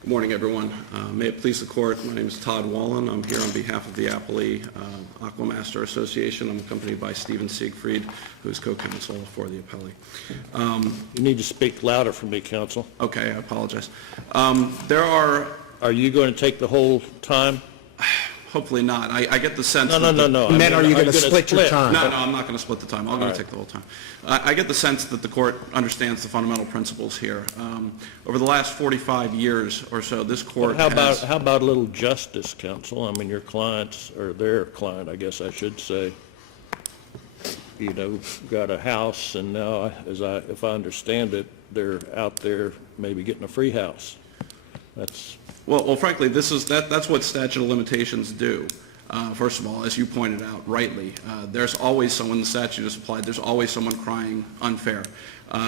Good morning, everyone. May it please the Court, my name is Todd Wallen. I'm here on behalf of the Appellate Aquamaster Association. I'm accompanied by Stephen Siegfried, who is co-counsel for the appellate. You need to speak louder for me, counsel. Okay, I apologize. Are you going to take the whole time? Hopefully not. I get the sense No. Matt, are you going to split your time? No, I'm not going to split the time. I'm going to take the whole time. I get the sense that the Court understands the fundamental principles here. Over the last 45 years or so, this Court has... How about a little justice, counsel? I mean, your clients, or their client, I guess I should say, got a house, and now, if I understand it, they're out there maybe getting a free house. Well, frankly, that's what statute of limitations do. First of all, as you pointed out rightly, there's always someone, the statute is applied, there's always someone crying unfair.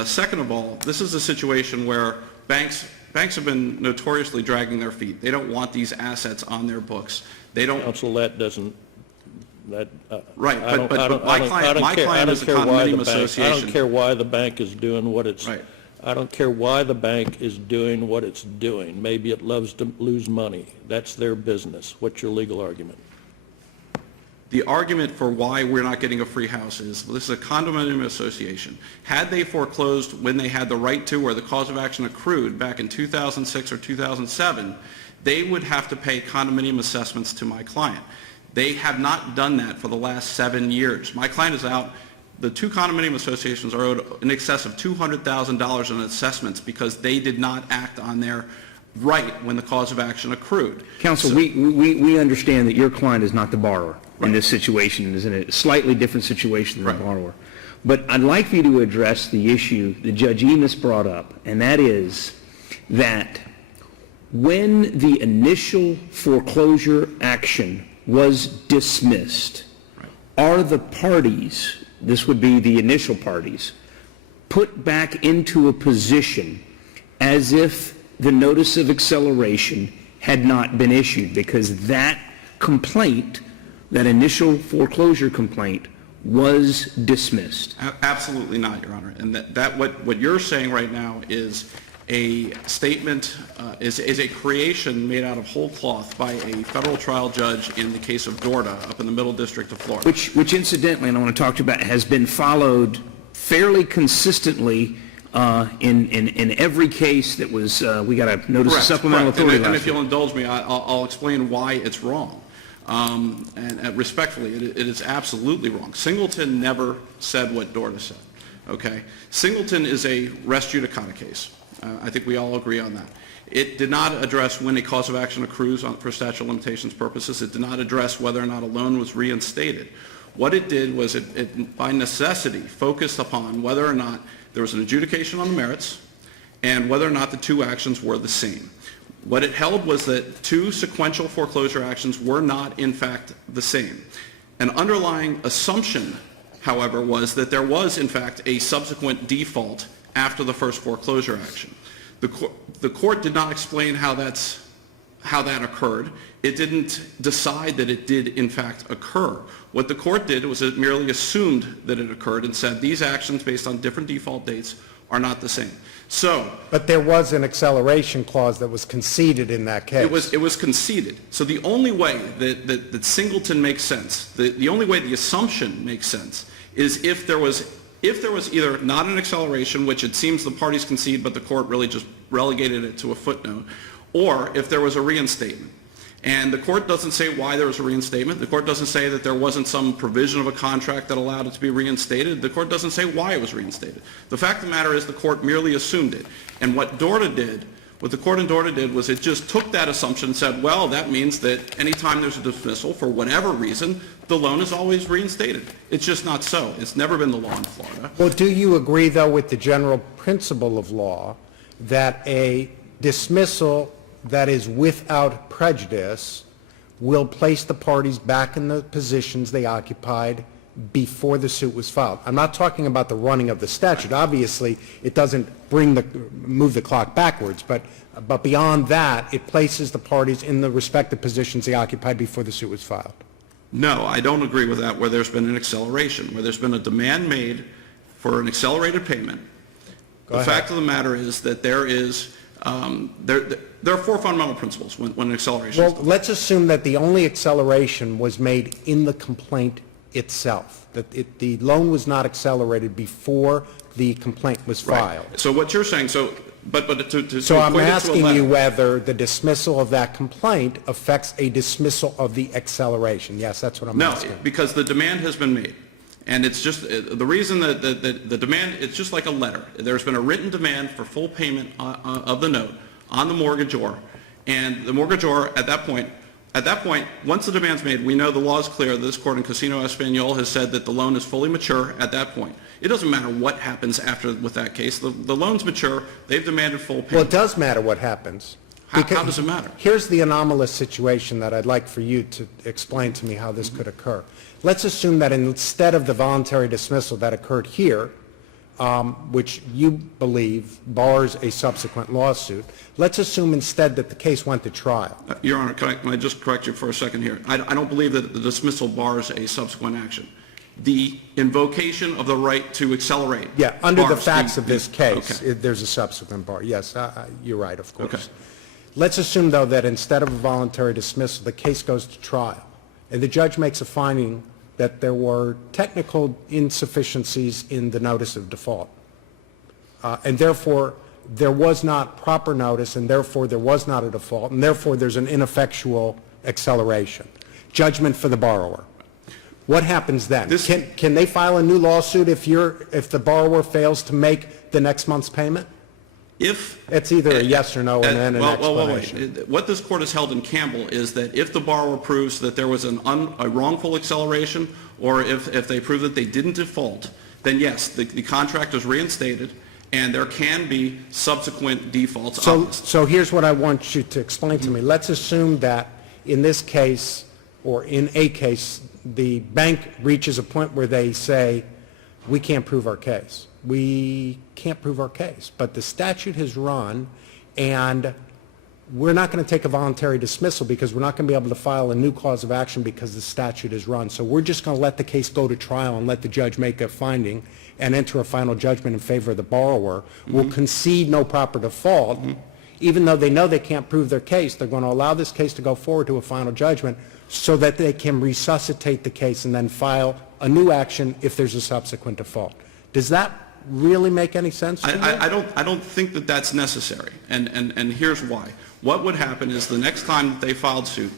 Second of all, this is a situation where banks have been notoriously dragging their feet. They don't want these assets on their books. They don't... Counsel, that doesn't... Right, but my client is a condominium association. I don't care why the bank is doing what it's... Right. I don't care why the bank is doing what it's doing. Maybe it loves to lose money. That's their business. What's your legal argument? The argument for why we're not getting a free house is, well, this is a condominium association. Had they foreclosed when they had the right to, or the cause of action accrued back in 2006 or 2007, they would have to pay condominium assessments to my client. They have not done that for the last 7 years. My client is out. The two condominium associations are owed in excess of $200,000 in assessments because they did not act on their right when the cause of action accrued. Counsel, we understand that your client is not the borrower in this situation, is in a slightly different situation than the borrower. But I'd like you to address the issue that Judge Enos brought up, and that is that when the initial foreclosure action was dismissed, are the parties, this would be the initial parties, put back into a position as if the notice of acceleration had not been issued, because that complaint, that initial foreclosure complaint, was dismissed? Absolutely not, Your Honor. And what you're saying right now is a statement, is a creation made out of whole cloth by a federal trial judge in the case of Deutsche up in the Middle District of Florida. Which incidentally, and I want to talk to you about, has been followed fairly consistently in every case that was, we got a notice of supplemental authority. And if you'll indulge me, I'll explain why it's wrong. And respectfully, it is absolutely wrong. Singleton never said what Deutsche said. Okay? Singleton is a res judicata case. I think we all agree on that. It did not address when a cause of action accrues for statute of limitations purposes. It did not address whether or not a loan was reinstated. What it did was it by necessity focused upon whether or not there was an adjudication on the merits and whether or not the two actions were the same. What it held was that two sequential foreclosure actions were not, in fact, the same. An underlying assumption, however, was that there was, in fact, a subsequent default after the first foreclosure action. The court did not explain how that occurred. It didn't decide that it did, in fact, occur. What the court did was it merely assumed that it occurred and said these actions based on different default dates are not the same. But there was an acceleration clause that was conceded in that case. It was conceded. So the only way that Singleton makes sense, the only way the assumption makes sense, is if there was either not an acceleration, which it seems the parties concede, but the court really just relegated it to a footnote, or if there was a reinstatement. And the court doesn't say why there was a reinstatement. The court doesn't say that there wasn't some provision of a contract that allowed it to be reinstated. The court doesn't say why it was reinstated. The fact of the matter is the court merely assumed it. And what the court in Deutsche did was it just took that assumption and said, well, that means that any time there's a dismissal, for whatever reason, the loan is always reinstated. It's just not so. It's never been the law in Florida. Well, do you agree, though, with the general principle of law that a dismissal that is without prejudice will place the parties back in the positions they occupied before the suit was filed? I'm not talking about the running of the statute. Obviously, it doesn't move the clock backwards, but beyond that, it places the parties in the respective positions they occupied before the suit was filed. No, I don't agree with that where there's been an acceleration, where there's been a demand made for an accelerated payment. The fact of the matter is that there is There are four fundamental principles when acceleration is Well, done. let's assume that the only acceleration was made in the complaint itself, that the loan was not accelerated before the complaint was filed. Right. So what you're saying, but to So I'm equate it to a asking letter- you whether the dismissal of that complaint affects a dismissal of the acceleration. Yes, that's what I'm No, asking. because the demand has been made. And it's just, the reason that the demand, it's just like a letter. There's been a written demand for full payment of the note on the mortgagor. And the mortgagor, at that point, once the demand's made, we know the law is clear. This court in Casino Español has said that the loan is fully mature at that point. It doesn't matter what happens after with that case. The loan's mature. They've demanded full payment. Well, it does matter what happens. How Because does it matter? Here's the anomalous situation that I'd like for you to explain to me how this could occur. Let's assume that instead of the voluntary dismissal that occurred here, which you believe bars a subsequent lawsuit, let's assume instead that the case went to trial. Your Honor, can I just correct you for a second here? I don't believe that the dismissal bars a subsequent action. The invocation of the right to accelerate. Yeah, under the bars facts of this case, okay. there's a subsequent bar. Yes, you're right, of course. Okay. Let's assume, though, that instead of a voluntary dismissal, the case goes to trial, and the judge makes a finding that there were technical insufficiencies in the notice of default. And therefore, there was not proper notice, and therefore there was not a default, and therefore there's an ineffectual acceleration. Judgment for the borrower. What happens then? Can they file a new lawsuit if the borrower fails to make the next month's payment? It's either a yes or no and then an explanation. Wait. What this court has held in Campbell is that if the borrower proves that there was a wrongful acceleration, or if they prove that they didn't default, then yes, the contract is reinstated, and there can be subsequent defaults. So here's what I want you to explain to me. Let's assume that in this case, or in a case, the bank reaches a point where they say, we can't prove our case. We can't prove our case. But the statute has run, and we're not going to take a voluntary dismissal because we're not going to be able to file a new cause of action because the statute has run. So we're just going to let the case go to trial and let the judge make a finding and enter a final judgment in favor of the borrower. We'll concede no proper default. Even though they know they can't prove their case, they're going to allow this case to go forward to a final judgment so that they can resuscitate the case and then file a new action if there's a subsequent default. Does that really make any sense to you? I don't think that that's necessary, and here's why. What would happen is the next time they filed suit,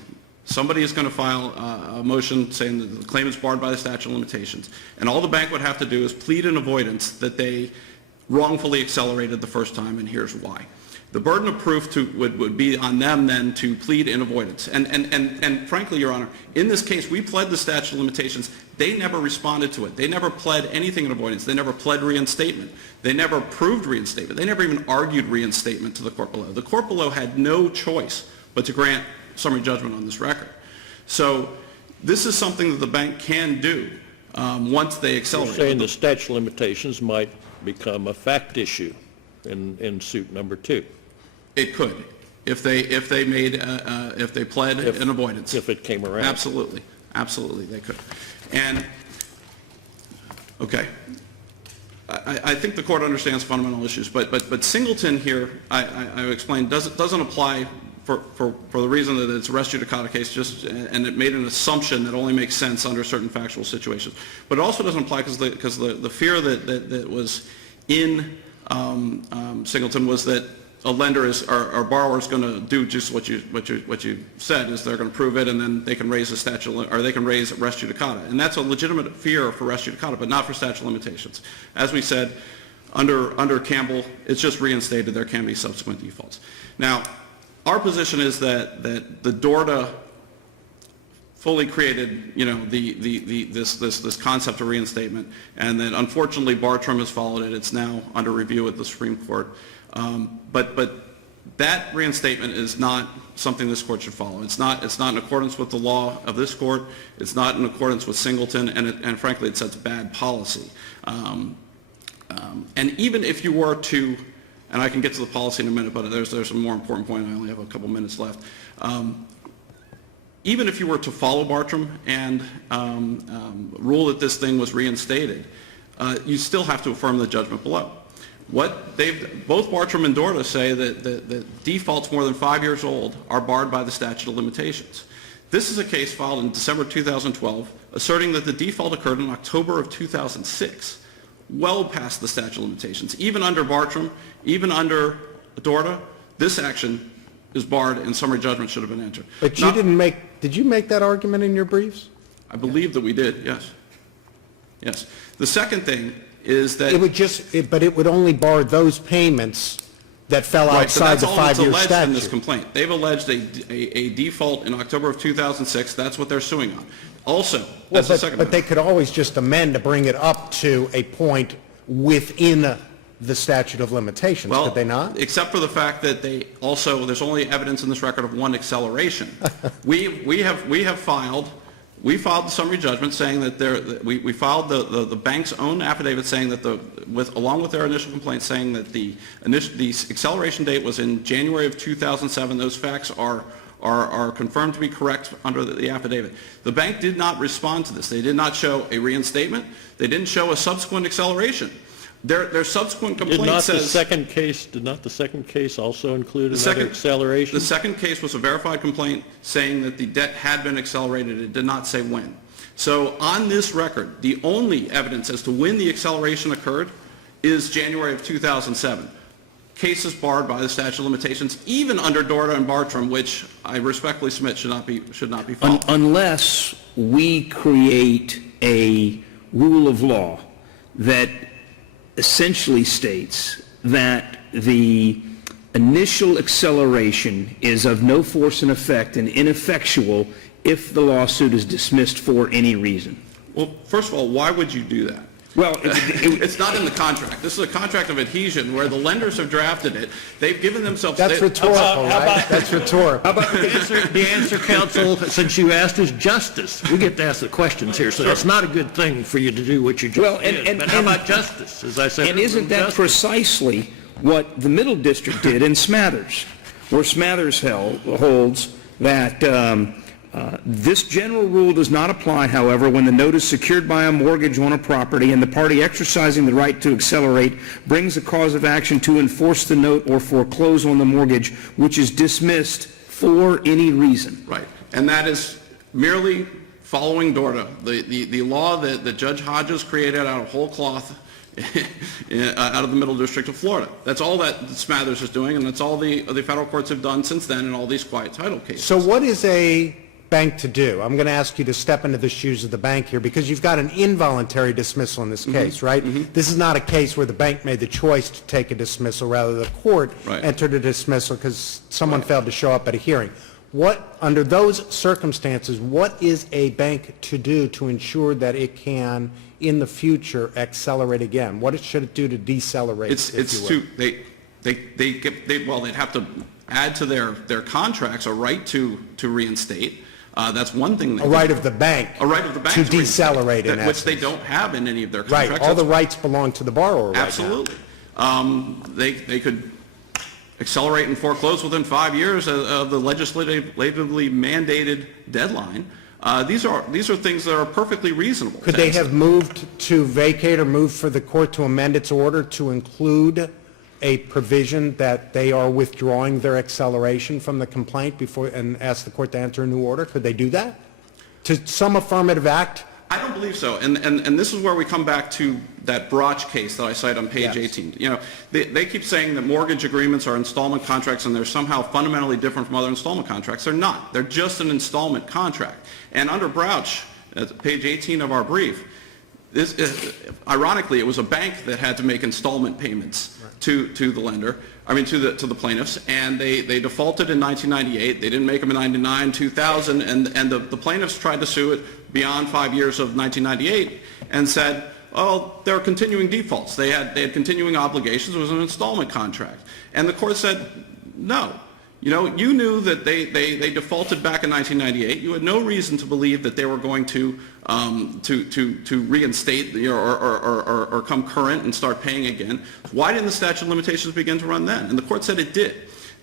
somebody is going to file a motion saying that the claim is barred by the statute of limitations, and all the bank would have to do is plead in avoidance that they wrongfully accelerated the first time, and here's why. The burden of proof would be on them then to plead in avoidance. And frankly, Your Honor, in this case, we pled the statute of limitations. They never responded to it. They never pled anything in avoidance. They never pled reinstatement. They never proved reinstatement. They never even argued reinstatement to the court below. The court below had no choice but to grant summary judgment on this record. So this is something that the bank can do once they accelerate. You're saying the statute of limitations might become a fact issue in suit number 2. It could, if they pled in avoidance. If it came around. Absolutely, they could. And okay, I think the court understands fundamental issues, but Singleton here, I explained, doesn't apply for the reason that it's a res judicata case, and it made an assumption that only makes sense under certain factual situations. But it also doesn't apply because the fear that was in Singleton was that a lender or borrower is going to do just what you said, is they're going to prove it, and then they can raise a statute, or they can raise res judicata, and that's a legitimate fear for res judicata, but not for statute of limitations. As we said, under Campbell, it's just reinstated. There can be subsequent defaults. Now, our position is that the DORTA fully created, this concept of reinstatement, and that unfortunately Bartram has followed it. It's now under review at the Supreme Court. But that reinstatement is not something this court should follow. It's not in accordance with the law of this court. It's not in accordance with Singleton, and frankly, it sets bad policy. And even if you were to, and I can get to the policy in a minute, but there's a more important point. I only have a couple minutes left. Even if you were to follow Bartram and rule that this thing was reinstated, you still have to affirm the judgment below. Both Bartram and Dorda say that defaults more than 5 years old are barred by the statute of limitations. This is a case filed in December 2012 asserting that the default occurred in October of 2006, well past the statute of limitations. Even under Bartram, even under Dorda, this action is barred and summary judgment should have been entered. But you did you make that argument in your briefs? I believe that we did, yes. Yes. The second thing is that... But it would only bar those payments that fell outside the 5-year statute. That's all that's alleged in this complaint. They've alleged a default in October of 2006. That's what they're suing on. Also, that's the second But they could always just amend to bring it up to a point within the statute of limitations, could they not? Except for the fact that there's only evidence in this record of one acceleration. We filed the summary judgment saying that we filed the bank's own affidavit saying that along with their initial complaint saying that the acceleration date was in January of 2007. Those facts are confirmed to be correct under the affidavit. The bank did not respond to this. They did not show a reinstatement. They didn't show a subsequent acceleration. Their subsequent complaint says... Did not the second case also include another acceleration? The second case was a verified complaint saying that the debt had been accelerated. It did not say when. So on this record, the only evidence as to when the acceleration occurred is January of 2007. Cases barred by the statute of limitations, even under Dorda and Bartram, which I respectfully submit should not be followed. Unless we create a rule of law that essentially states that the initial acceleration is of no force and effect and ineffectual if the lawsuit is dismissed for any reason. Well, first of all, why would you do that? Well, it's not in the contract. This is a contract of adhesion where the lenders have drafted it. They've given themselves... That's rhetorical, right? That's rhetorical. How about the answer, counsel, since you asked, is justice. We get to ask the questions here, so that's not a good thing for you to do what you just did. But how about justice, as I said? And isn't that precisely what the Middle District did in Smathers, where Smathers holds that this general rule does not apply, however, when the note is secured by a mortgage on a property and the party exercising the right to accelerate brings a cause of action to enforce the note or foreclose on the mortgage, which is dismissed for any reason. Right. And that is merely following Dorda, the law that Judge Hodges created out of whole cloth out of the Middle District of Florida. That's all that Smathers is doing, and that's all the federal courts have done since then in all these quiet title cases. So what is a bank to do? I'm going to ask you to step into the shoes of the bank here because you've got an involuntary dismissal in this case, right? This is not a case where the bank made the choice to take a dismissal, rather the court entered a dismissal because someone failed to show up at a hearing. Under those circumstances, what is a bank to do to ensure that it can, in the future, accelerate again? What should it do to decelerate? They'd have to add to their contracts a right to reinstate. That's one thing. A right of the bank. A right of the bank to decelerate, in essence. Which they don't have in any of their contracts. Right. All the rights belong to the borrower right now. Absolutely. They could accelerate and foreclose within 5 years of the legislatively mandated deadline. These are things that are perfectly reasonable. Could they have moved to vacate or moved for the court to amend its order to include a provision that they are withdrawing their acceleration from the complaint before and ask the court to enter a new order? Could they do that? To some affirmative act? I don't believe so. And this is where we come back to that Broch case that I cite on page 18. You know, they keep saying that mortgage agreements are installment contracts and they're somehow fundamentally different from other installment contracts. They're not. They're just an installment contract. And under Broch, at page 18 of our brief, ironically, it was a bank that had to make installment payments to the lender, to the plaintiffs, and they defaulted in 1998. They didn't make them in 99, 2000, and the plaintiffs tried to sue it beyond 5 years of 1998 and said, oh, there are continuing defaults. They had continuing obligations. It was an installment contract. And the court said, no. You know, you knew that they defaulted back in 1998. You had no reason to believe that they were going to reinstate or come current and start paying again. Why didn't the statute of limitations begin to run then? And the court said it did.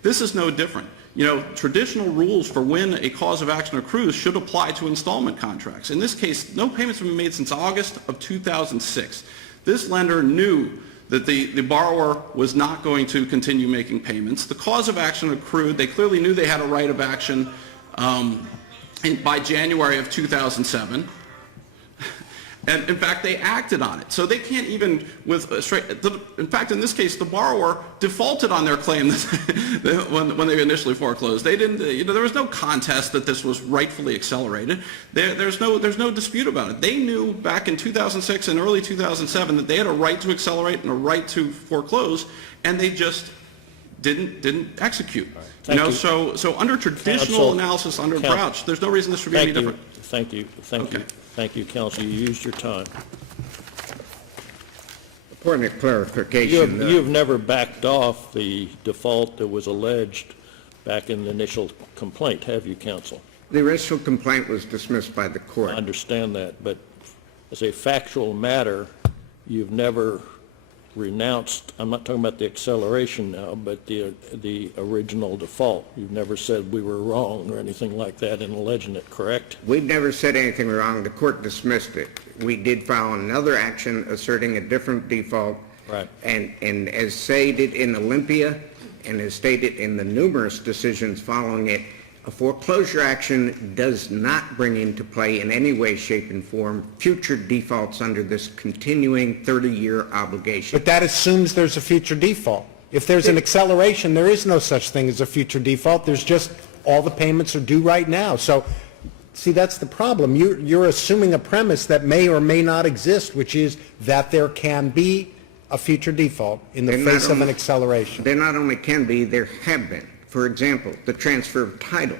This is no different. You know, traditional rules for when a cause of action accrues should apply to installment contracts. In this case, no payments have been made since August of 2006. This lender knew that the borrower was not going to continue making payments. The cause of action accrued. They clearly knew they had a right of action by January of 2007. And in fact, they acted on it. So they can't even, in fact, in this case, the borrower defaulted on their claim when they initially foreclosed. They didn't, there was no contest that this was rightfully accelerated. There's no dispute about it. They knew back in 2006 and early 2007 that they had a right to accelerate and a right to foreclose, and they just didn't execute. So under traditional analysis under Crouch, there's no reason this should be any different. Thank you. Thank you, counsel. You used your time. Point of clarification. You've never backed off the default that was alleged back in the initial complaint, have you, counsel? The initial complaint was dismissed by the court. I understand that, but as a factual matter, you've never renounced, I'm not talking about the acceleration now, but the original default. You've never said we were wrong or anything like that in alleging it, correct? We've never said anything wrong. The court dismissed it. We did file another action asserting a different default. Right. And as stated in Olympia and as stated in the numerous decisions following it, a foreclosure action does not bring into play in any way, shape, and form future defaults under this continuing 30-year obligation. But that assumes there's a future default. If there's an acceleration, there is no such thing as a future default. There's just all the payments are due right now. So, see, that's the problem. You're assuming a premise that may or may not exist, which is that there can be a future default in the face of an acceleration. There not only can be, there have been. For example, the transfer of title,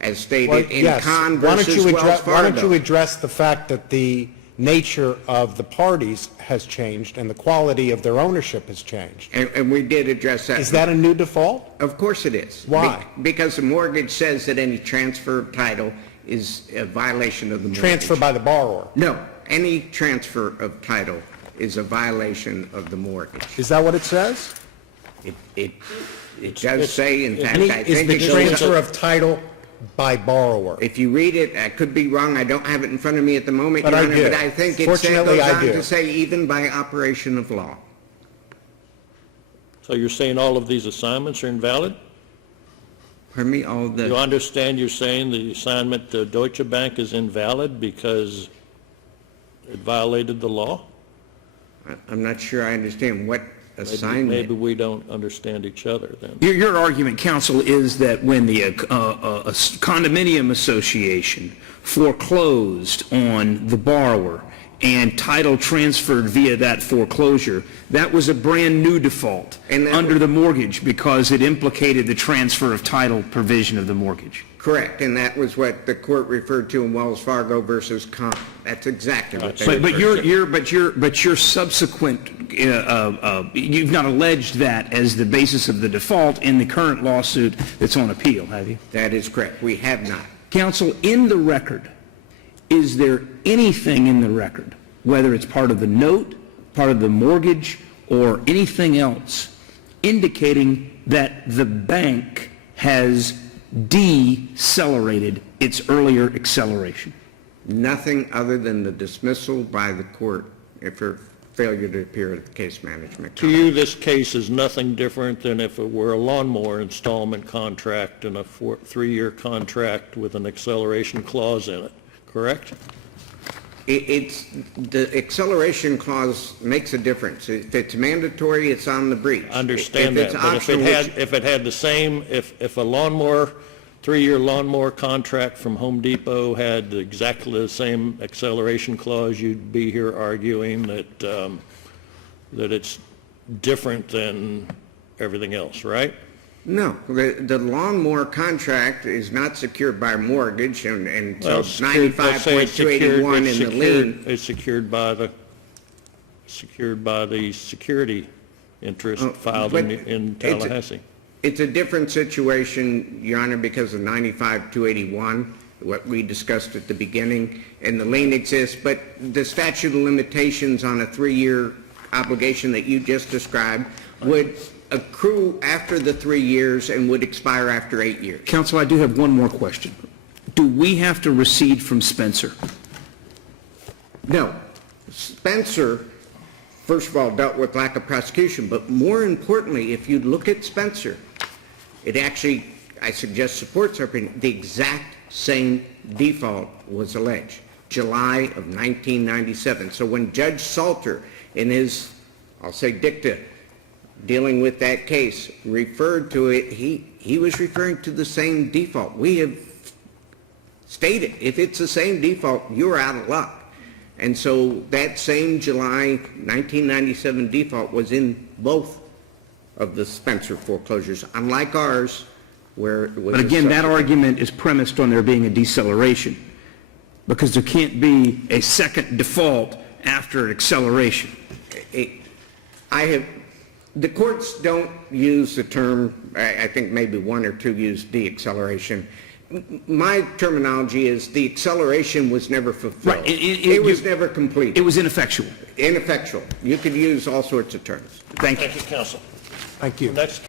as stated in Kahn versus Wells Fargo. Why don't you address the fact that the nature of the parties has changed and the quality of their ownership has changed? And we did address that. Is that a new default? Of course it is. Why? Because the mortgage says that any transfer of title is a violation of the mortgage. Transfer by the borrower? No. Any transfer of title is a violation of the mortgage. Is that what it says? It does say, in fact, I Is think the it goes transfer up. of title by borrower? If you read it, I could be wrong, I don't have it in front of me at the moment, But Your I Honor, do. but I think it Fortunately, goes I on do. to say even by operation of law. So you're saying all of these assignments are invalid? Pardon me, all You the, understand you're saying the assignment to Deutsche Bank is invalid because it violated the law? I'm not sure I understand what Maybe assignment. we don't understand each other then. Your argument, counsel, is that when the condominium association foreclosed on the borrower and title transferred via that foreclosure, that was a brand-new default under the mortgage because it implicated the transfer of title provision of the mortgage. Correct, and that was what the court referred to in Wells Fargo versus Kahn. That's exactly what they But your subsequent, you've not alleged that as the basis of the default in the current lawsuit that's on appeal, have you? That is correct. We have not. Counsel, in the record, is there anything in the record, whether it's part of the note, part of the mortgage, or anything else, indicating that the bank has decelerated its earlier acceleration? Nothing other than the dismissal by the court for failure to appear at the case management. To you, this case is nothing different than if it were a lawnmower installment contract and a 3-year contract with an acceleration clause in it, correct? It's the acceleration clause makes a difference. If it's mandatory, it's on the breach. I understand If that, it's but optional, if it had the same, if a lawnmower, 3-year lawnmower contract from Home Depot had exactly the same acceleration clause, you'd be here arguing that it's different than everything else, right? No, the lawnmower contract is not secured by a mortgage, and so Well, secured- let's say it's 95.281 it's in the secured- lien. It's secured by the security interest filed but in it's a- Tallahassee. It's a different situation, Your Honor, because of 95.281, what we discussed at the beginning, and the lien exists, but the statute of limitations on a 3-year obligation that you just described would accrue after the 3 years and would expire after 8 years. Counsel, I do have one more question. Do we have to recede from Spencer? No. Spencer first of all, dealt with lack of prosecution, but more importantly, if you look at Spencer, it actually, I suggest, supports our opinion. The exact same default was alleged, July of 1997. So when Judge Salter, in his, I'll say dicta, dealing with that case, referred to it, he was referring to the same default. We have stated, if it's the same default, you're out of luck. And so that same July 1997 default was in both of the Spencer foreclosures, unlike ours, where it was. But again, that argument is premised on there being a deceleration, because there can't be a second default after an acceleration. The courts don't use the term, I think maybe one or two use de-acceleration. My terminology is the acceleration was never fulfilled. Right. It was never completed. It was ineffectual. Ineffectual. You could use all sorts of terms. Thank you. Thank you, counsel. Thank you. Next